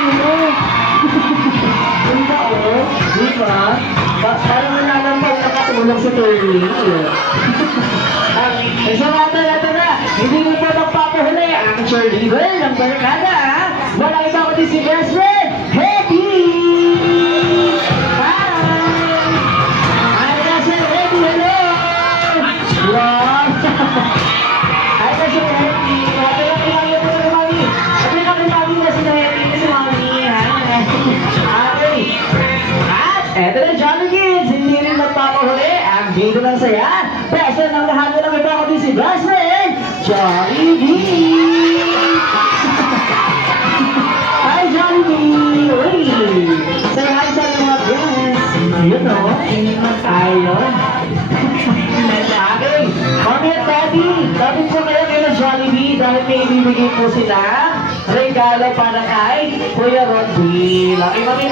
mo. Ang tao, di ba? Parang nananampag nakatulog sa Terry. So ito na, hindi mo pa magpapahuli ang survivor ng barkada. Wala iba kundi si best friend, Happy! Hi! Hi na si Happy, hello! Wow! Hi na si Happy! Mati lang kailangan po ng mami. Mati lang kailangan na si Happy na si mami. Okay. At eto na Johnny Kids, hindi rin magpapahuli ang video ng saya. Basta ng lahat na lang iba kundi si best friend, Johnny B! Hi, Johnny B! Uy! Say hi sa mga guests! Yun o. Ayun. Okay. Mommy at Daddy, dapat po kayo kayo ng Johnny B dahil may ibibigay po sila regalo para kay Kuya Rodby. Laki mami.